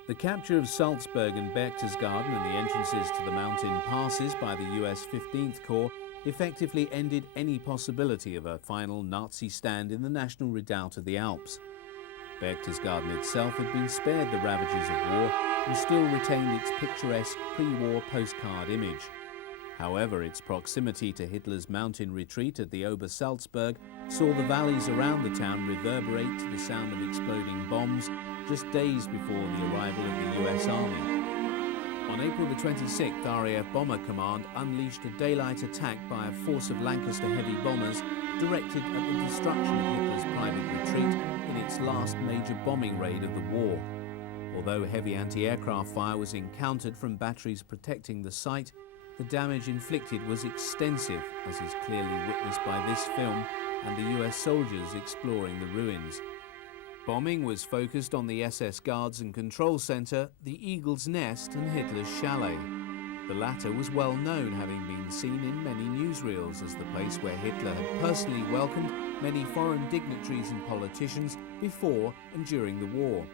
The capture of Salzburg and Berchtesgaden and the entrances to the mountain passes by the US 15th Corps effectively ended any possibility of a final Nazi stand in the national redoubt of the Alps. Berchtesgaden itself had been spared the ravages of war and still retained its picturesque pre-war postcard image. However, its proximity to Hitler's mountain retreat at the Ober-Salzberg saw the valleys around the town reverberate to the sound of exploding bombs just days before the arrival of the US Army. On April the 26th, RAF Bomber Command unleashed a daylight attack by a force of Lancaster heavy bombers directed at the destruction of Hitler's private retreat in its last major bombing raid of the war. Although heavy anti-aircraft fire was encountered from batteries protecting the site, the damage inflicted was extensive, as is clearly witnessed by this film and the US soldiers exploring the ruins. Bombing was focused on the SS Guards and Control Centre, the Eagle's Nest and Hitler's Chalet. The latter was well known, having been seen in many newsreels as the place where Hitler had personally welcomed many foreign dignitaries and politicians before and during the war.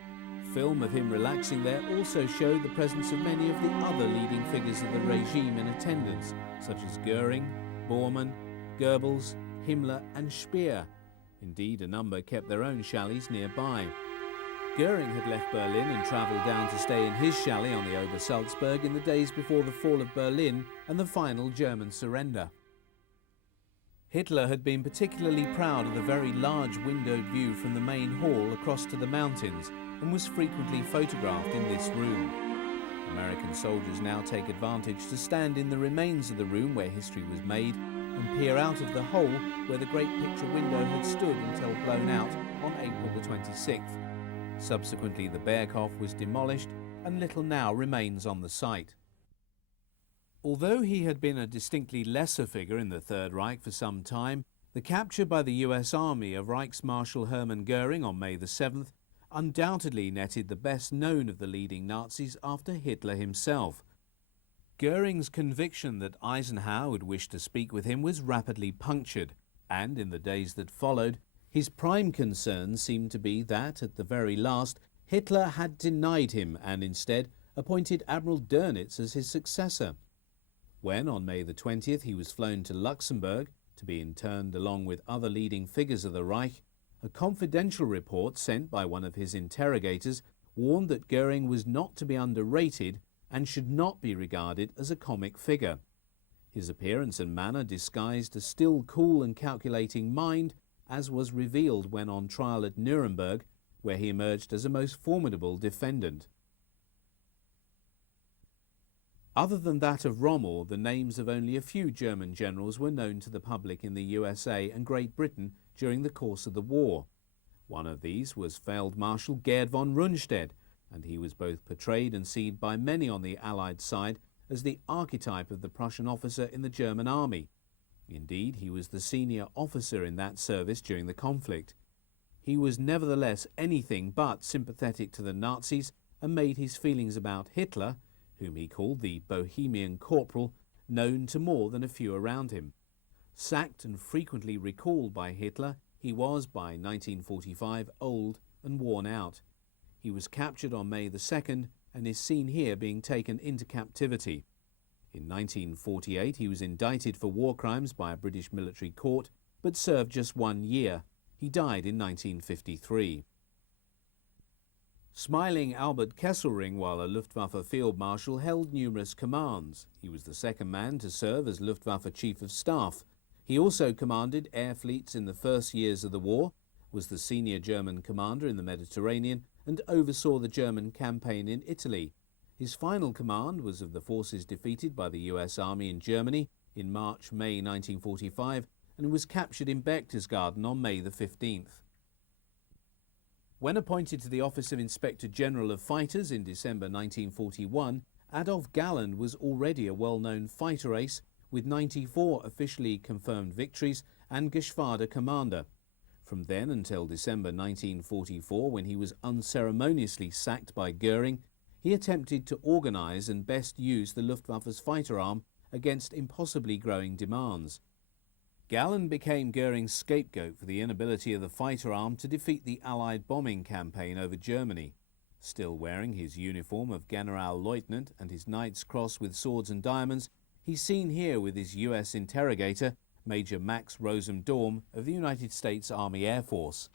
Film of him relaxing there also showed the presence of many of the other leading figures of the regime in attendance, such as Goering, Bormann, Goebbels, Himmler and Speer. Indeed, a number kept their own chalets nearby. Goering had left Berlin and travelled down to stay in his chalet on the Ober-Salzberg in the days before the fall of Berlin and the final German surrender. Hitler had been particularly proud of the very large windowed view from the main hall across to the mountains and was frequently photographed in this room. American soldiers now take advantage to stand in the remains of the room where history was made and peer out of the hole where the great picture window had stood until blown out on April the 26th. Subsequently, the Berghof was demolished and little now remains on the site. Although he had been a distinctly lesser figure in the Third Reich for some time, the capture by the US Army of Reichsmarschall Hermann Goering on May the 7th undoubtedly netted the best known of the leading Nazis after Hitler himself. Goering's conviction that Eisenhower would wish to speak with him was rapidly punctured, and in the days that followed, his prime concern seemed to be that, at the very last, Hitler had denied him and instead appointed Admiral Dönitz as his successor. When, on May the 20th, he was flown to Luxembourg to be interned along with other leading figures of the Reich, a confidential report sent by one of his interrogators warned that Goering was not to be underrated and should not be regarded as a comic figure. His appearance and manner disguised a still cool and calculating mind, as was revealed when on trial at Nuremberg, where he emerged as a most formidable defendant. Other than that of Rommel, the names of only a few German generals were known to the public in the USA and Great Britain during the course of the war. One of these was Field Marshal Gerd von Rundstedt, and he was both portrayed and seen by many on the Allied side as the archetype of the Prussian officer in the German army. Indeed, he was the senior officer in that service during the conflict. He was nevertheless anything but sympathetic to the Nazis and made his feelings about Hitler, whom he called the Bohemian Corporal, known to more than a few around him. Sacked and frequently recalled by Hitler, he was by 1945 old and worn out. He was captured on May the 2nd and is seen here being taken into captivity. In 1948 he was indicted for war crimes by a British military court, but served just 1 year. He died in 1953. Smiling Albert Kesselring, while a Luftwaffe Field Marshal, held numerous commands. He was the second man to serve as Luftwaffe Chief of Staff. He also commanded air fleets in the first years of the war, was the senior German commander in the Mediterranean, and oversaw the German campaign in Italy. His final command was of the forces defeated by the US Army in Germany in March-May 1945 and was captured in Berchtesgaden on May the 15th. When appointed to the office of Inspector General of Fighters in December 1941, Adolf Galland was already a well-known fighter ace with 94 officially confirmed victories and Geschwader commander. From then until December 1944, when he was unceremoniously sacked by Goering, he attempted to organise and best use the Luftwaffe's fighter arm against impossibly growing demands. Galland became Goering's scapegoat for the inability of the fighter arm to defeat the Allied bombing campaign over Germany. Still wearing his uniform of Generalleutnant and his Knight's Cross with swords and diamonds, he's seen here with his US interrogator, Major Max Rosendorm of the United States Army Air Force.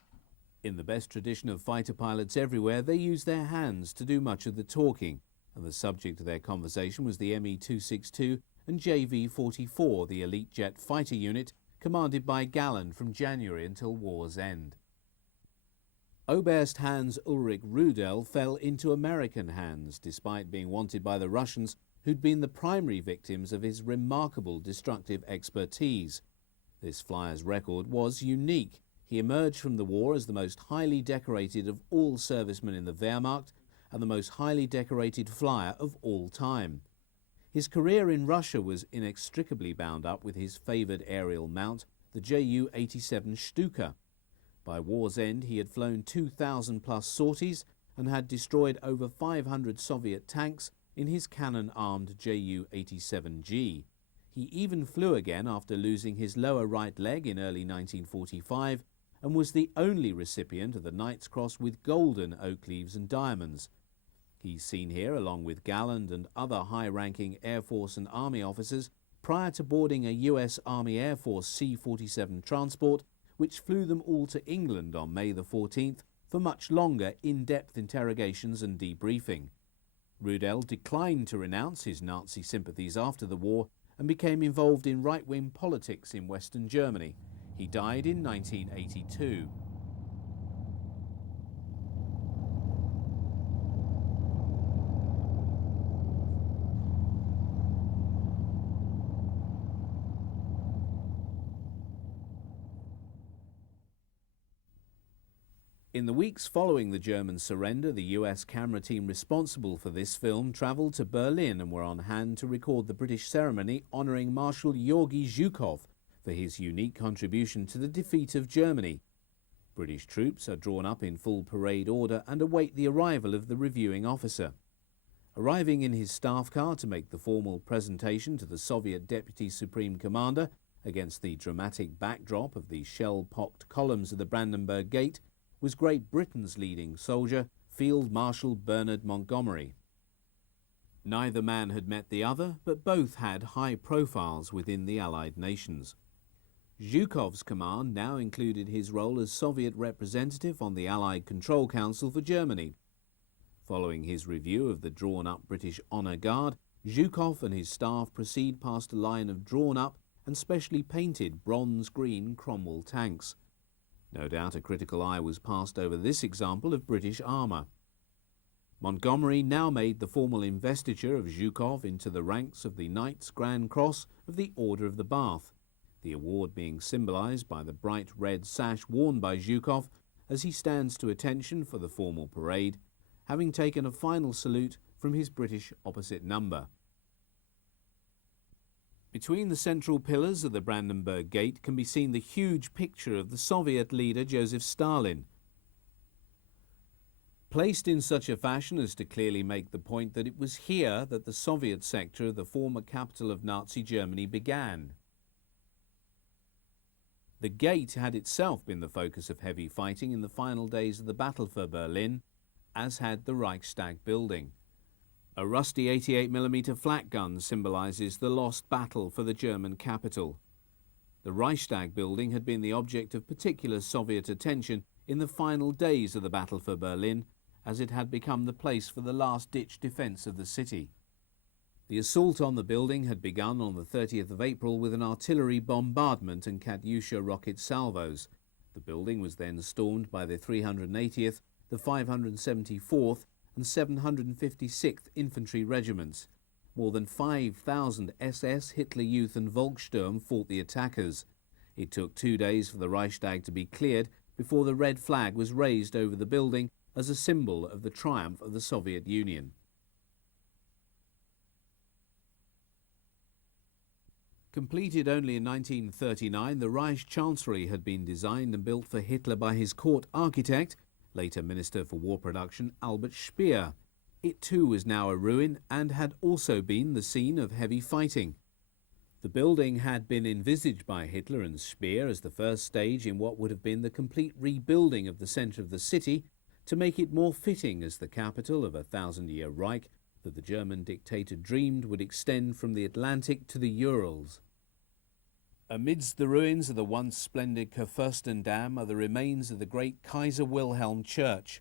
In the best tradition of fighter pilots everywhere, they used their hands to do much of the talking, and the subject of their conversation was the Me-262 and JV-44, the elite jet fighter unit commanded by Galland from January until war's end. Oberst Hans Ulrich Rudel fell into American hands, despite being wanted by the Russians, who'd been the primary victims of his remarkable destructive expertise. This flyer's record was unique. He emerged from the war as the most highly decorated of all servicemen in the Wehrmacht and the most highly decorated flyer of all time. His career in Russia was inextricably bound up with his favoured aerial mount, the Ju-87 Stuka. By war's end, he had flown 2,000-plus sorties and had destroyed over 500 Soviet tanks in his cannon-armed Ju-87G. He even flew again after losing his lower right leg in early 1945 and was the only recipient of the Knight's Cross with golden oak leaves and diamonds. He's seen here along with Galland and other high-ranking Air Force and Army officers prior to boarding a US Army Air Force C-47 transport, which flew them all to England on May the 14th for much longer in-depth interrogations and debriefing. Rudel declined to renounce his Nazi sympathies after the war and became involved in right-wing politics in Western Germany. He died in 1982. In the weeks following the German surrender, the US camera team responsible for this film travelled to Berlin and were on hand to record the British ceremony honouring Marshal Georgy Zhukov for his unique contribution to the defeat of Germany. British troops are drawn up in full parade order and await the arrival of the reviewing officer. Arriving in his staff car to make the formal presentation to the Soviet Deputy Supreme Commander against the dramatic backdrop of the shell-pocked columns of the Brandenburg Gate was Great Britain's leading soldier, Field Marshal Bernard Montgomery. Neither man had met the other, but both had high profiles within the Allied nations. Zhukov's command now included his role as Soviet representative on the Allied Control Council for Germany. Following his review of the drawn-up British Honour Guard, Zhukov and his staff proceed past a line of drawn-up and specially painted bronze-green Cromwell tanks. No doubt a critical eye was passed over this example of British armour. Montgomery now made the formal investiture of Zhukov into the ranks of the Knights Grand Cross of the Order of the Bath, the award being symbolised by the bright red sash worn by Zhukov as he stands to attention for the formal parade, having taken a final salute from his British opposite number. Between the central pillars of the Brandenburg Gate can be seen the huge picture of the Soviet leader Joseph Stalin, placed in such a fashion as to clearly make the point that it was here that the Soviet sector of the former capital of Nazi Germany began. The gate had itself been the focus of heavy fighting in the final days of the battle for Berlin, as had the Reichstag building. A rusty 88mm flak gun symbolises the lost battle for the German capital. The Reichstag building had been the object of particular Soviet attention in the final days of the battle for Berlin, as it had become the place for the last-ditch defence of the city. The assault on the building had begun on the 30th of April with an artillery bombardment and Katyusha rocket salvos. The building was then stormed by the 380th, the 574th and 756th Infantry Regiments. More than 5,000 SS, Hitler Youth and Volkssturm fought the attackers. It took 2 days for the Reichstag to be cleared before the red flag was raised over the building as a symbol of the triumph of the Soviet Union. Completed only in 1939, the Reich Chancellery had been designed and built for Hitler by his court architect, later Minister for War Production Albert Speer. It too was now a ruin and had also been the scene of heavy fighting. The building had been envisaged by Hitler and Speer as the first stage in what would have been the complete rebuilding of the centre of the city to make it more fitting as the capital of a 1,000-year Reich that the German dictator dreamed would extend from the Atlantic to the Urals. Amidst the ruins of the once splendid Kurfürstendamm are the remains of the great Kaiser Wilhelm Church.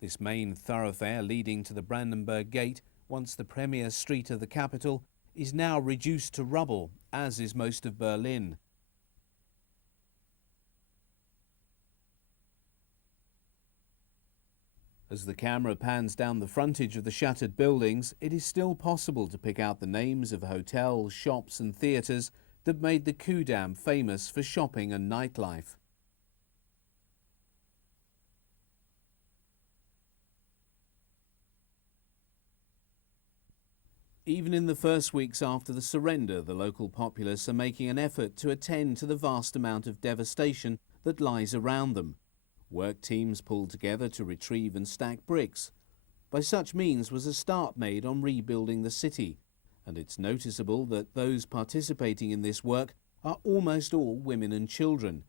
This main thoroughfare leading to the Brandenburg Gate, once the premier street of the capital, is now reduced to rubble, as is most of Berlin. As the camera pans down the frontage of the shattered buildings, it is still possible to pick out the names of hotels, shops and theatres that made the Kudamm famous for shopping and nightlife. Even in the first weeks after the surrender, the local populace are making an effort to attend to the vast amount of devastation that lies around them. Work teams pulled together to retrieve and stack bricks. By such means was a start made on rebuilding the city, and it's noticeable that those participating in this work are almost all women and children.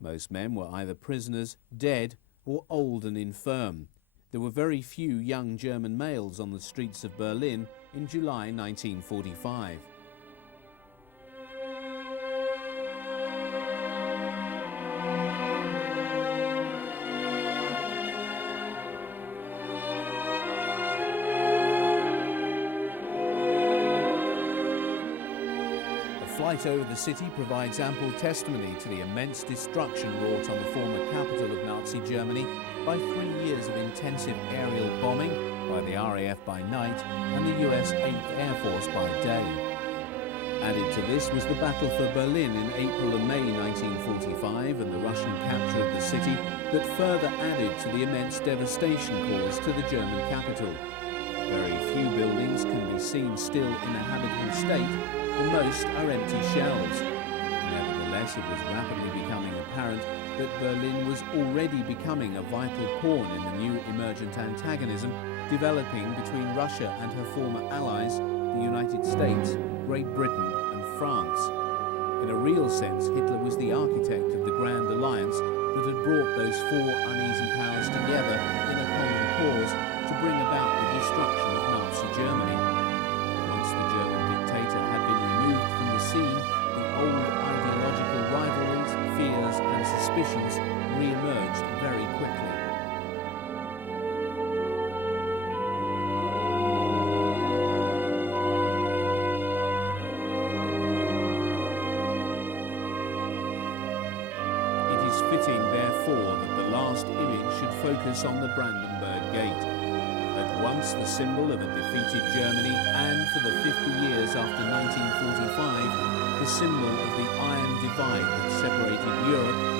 Most men were either prisoners, dead, or old and infirm. There were very few young German males on the streets of Berlin in July 1945. A flight over the city provides ample testimony to the immense destruction wrought on the former capital of Nazi Germany by 3 years of intensive aerial bombing by the RAF by night and the US 8th Air Force by day. Added to this was the Battle for Berlin in April and May 1945 and the Russian capture of the city that further added to the immense devastation caused to the German capital. Very few buildings can be seen still in a habitable state, and most are empty shells. Nevertheless, it was rapidly becoming apparent that Berlin was already becoming a vital pawn in the new emergent antagonism developing between Russia and her former allies, the United States, Great Britain and France. In a real sense, Hitler was the architect of the Grand Alliance that had brought those four uneasy powers together in a common cause to bring about the destruction of Nazi Germany. Once the German dictator had been removed from the scene, the old ideological rivalries, fears and suspicions re-emerged very quickly. It is fitting, therefore, that the last image should focus on the Brandenburg Gate, at once the symbol of a defeated Germany and, for the 50 years after 1945, the symbol of the iron divide that separated Europe